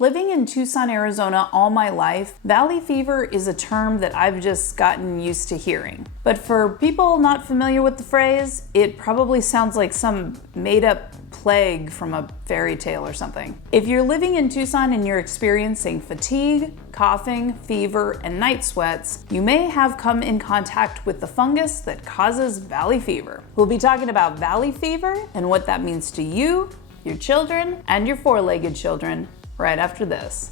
Living in Tucson, Arizona all my life, valley fever is a term that I've just gotten used to hearing. But for people not familiar with the phrase, it probably sounds like some made-up plague from a fairy tale or something. If you're living in Tucson and you're experiencing fatigue, coughing, fever, and night sweats, you may have come in contact with the fungus that causes valley fever. We'll be talking about valley fever and what that means to you, your children, and your four-legged children right after this.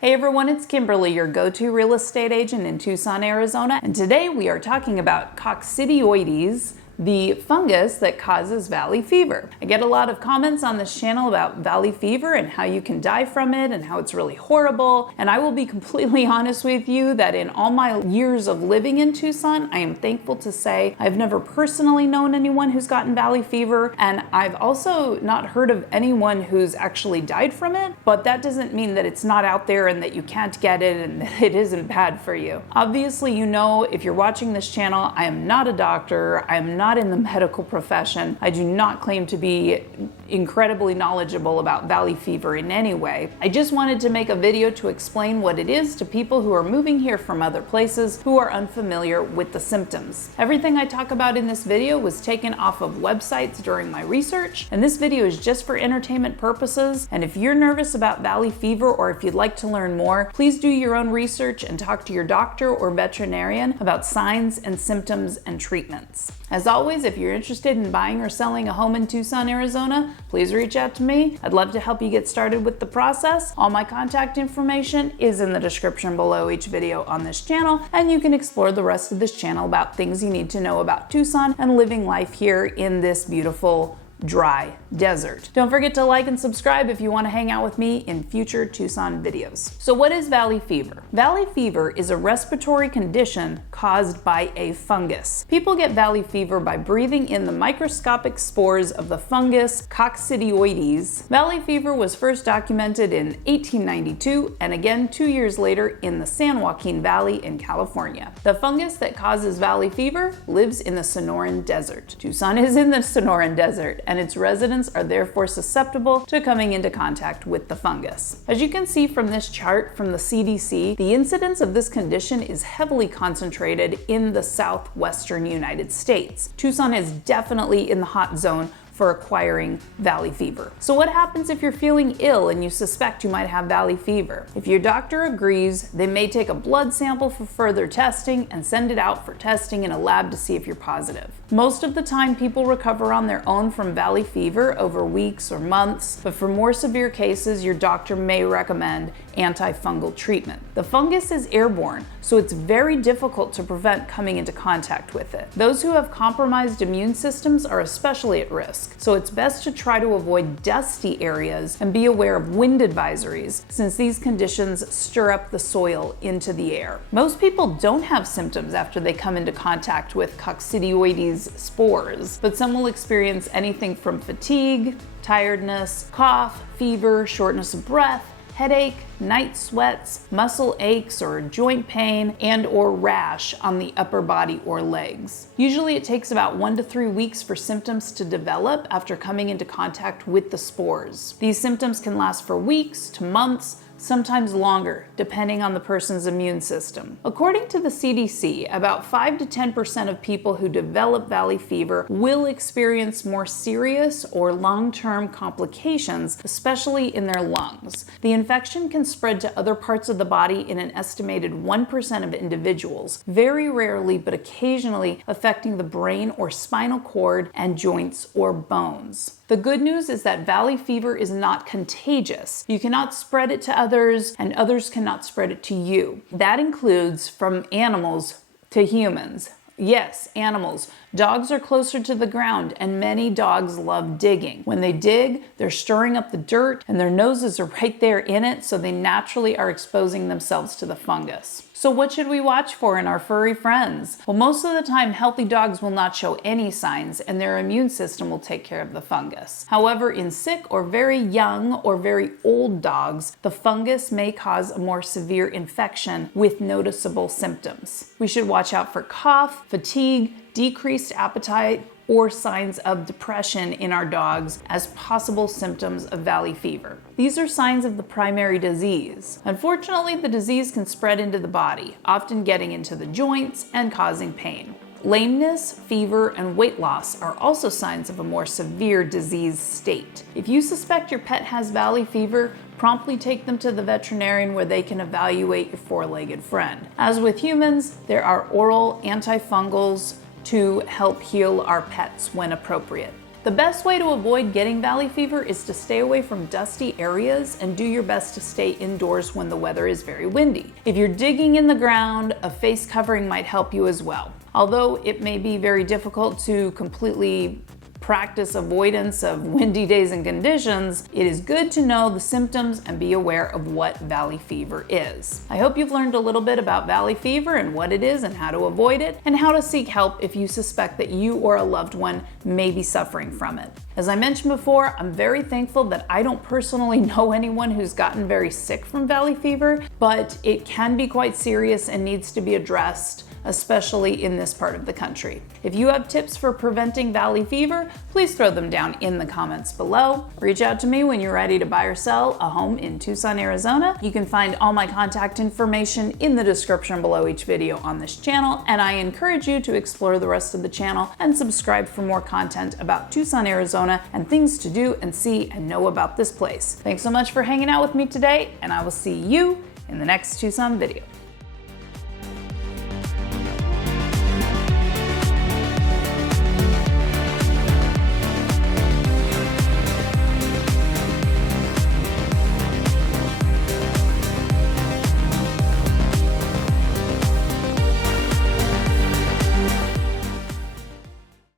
Hey everyone, it's Kimberly, your go-to real estate agent in Tucson, Arizona, and today we are talking about coccidioides, the fungus that causes valley fever. I get a lot of comments on this channel about valley fever and how you can die from it and how it's really horrible. And I will be completely honest with you that in all my years of living in Tucson, I am thankful to say I've never personally known anyone who's gotten valley fever. And I've also not heard of anyone who's actually died from it, but that doesn't mean that it's not out there and that you can't get it and that it isn't bad for you. Obviously, you know, if you're watching this channel, I am not a doctor. I am not in the medical profession. I do not claim to be incredibly knowledgeable about valley fever in any way. I just wanted to make a video to explain what it is to people who are moving here from other places who are unfamiliar with the symptoms. Everything I talk about in this video was taken off of websites during my research, and this video is just for entertainment purposes. And if you're nervous about valley fever or if you'd like to learn more, please do your own research and talk to your doctor or veterinarian about signs and symptoms and treatments. As always, if you're interested in buying or selling a home in Tucson, Arizona, please reach out to me. I'd love to help you get started with the process. All my contact information is in the description below each video on this channel, and you can explore the rest of this channel about things you need to know about Tucson and living life here in this beautiful dry desert. Don't forget to like and subscribe if you want to hang out with me in future Tucson videos. So what is valley fever? Valley fever is a respiratory condition caused by a fungus. People get valley fever by breathing in the microscopic spores of the fungus coccidioides. Valley fever was first documented in 1892 and again 2 years later in the San Joaquin Valley in California. The fungus that causes valley fever lives in the Sonoran Desert. Tucson is in the Sonoran Desert, and its residents are therefore susceptible to coming into contact with the fungus. As you can see from this chart from the CDC, the incidence of this condition is heavily concentrated in the southwestern United States. Tucson is definitely in the hot zone for acquiring valley fever. So what happens if you're feeling ill and you suspect you might have valley fever? If your doctor agrees, they may take a blood sample for further testing and send it out for testing in a lab to see if you're positive. Most of the time, people recover on their own from valley fever over weeks or months, but for more severe cases, your doctor may recommend antifungal treatment. The fungus is airborne, so it's very difficult to prevent coming into contact with it. Those who have compromised immune systems are especially at risk, so it's best to try to avoid dusty areas and be aware of wind advisories, since these conditions stir up the soil into the air. Most people don't have symptoms after they come into contact with coccidioides spores, but some will experience anything from fatigue, tiredness, cough, fever, shortness of breath, headache, night sweats, muscle aches or joint pain, and or rash on the upper body or legs. Usually it takes about 1 to 3 weeks for symptoms to develop after coming into contact with the spores. These symptoms can last for weeks to months, sometimes longer, depending on the person's immune system. According to the CDC, about 5 to 10% of people who develop valley fever will experience more serious or long-term complications, especially in their lungs. The infection can spread to other parts of the body in an estimated 1% of individuals, very rarely but occasionally affecting the brain or spinal cord and joints or bones. The good news is that valley fever is not contagious. You cannot spread it to others, and others cannot spread it to you. That includes from animals to humans. Yes, animals. Dogs are closer to the ground, and many dogs love digging. When they dig, they're stirring up the dirt, and their noses are right there in it, so they naturally are exposing themselves to the fungus. So what should we watch for in our furry friends? Well, most of the time, healthy dogs will not show any signs, and their immune system will take care of the fungus. However, in sick or very young or very old dogs, the fungus may cause a more severe infection with noticeable symptoms. We should watch out for cough, fatigue, decreased appetite, or signs of depression in our dogs as possible symptoms of valley fever. These are signs of the primary disease. Unfortunately, the disease can spread into the body, often getting into the joints and causing pain. Lameness, fever, and weight loss are also signs of a more severe disease state. If you suspect your pet has valley fever, promptly take them to the veterinarian where they can evaluate your four-legged friend. As with humans, there are oral antifungals to help heal our pets when appropriate. The best way to avoid getting valley fever is to stay away from dusty areas and do your best to stay indoors when the weather is very windy. If you're digging in the ground, a face covering might help you as well. Although it may be very difficult to completely practice avoidance of windy days and conditions, it is good to know the symptoms and be aware of what valley fever is. I hope you've learned a little bit about valley fever and what it is and how to avoid it, and how to seek help if you suspect that you or a loved one may be suffering from it. As I mentioned before, I'm very thankful that I don't personally know anyone who's gotten very sick from valley fever, but it can be quite serious and needs to be addressed, especially in this part of the country. If you have tips for preventing valley fever, please throw them down in the comments below. Reach out to me when you're ready to buy or sell a home in Tucson, Arizona. You can find all my contact information in the description below each video on this channel, and I encourage you to explore the rest of the channel and subscribe for more content about Tucson, Arizona, and things to do and see and know about this place. Thanks so much for hanging out with me today, and I will see you in the next Tucson video.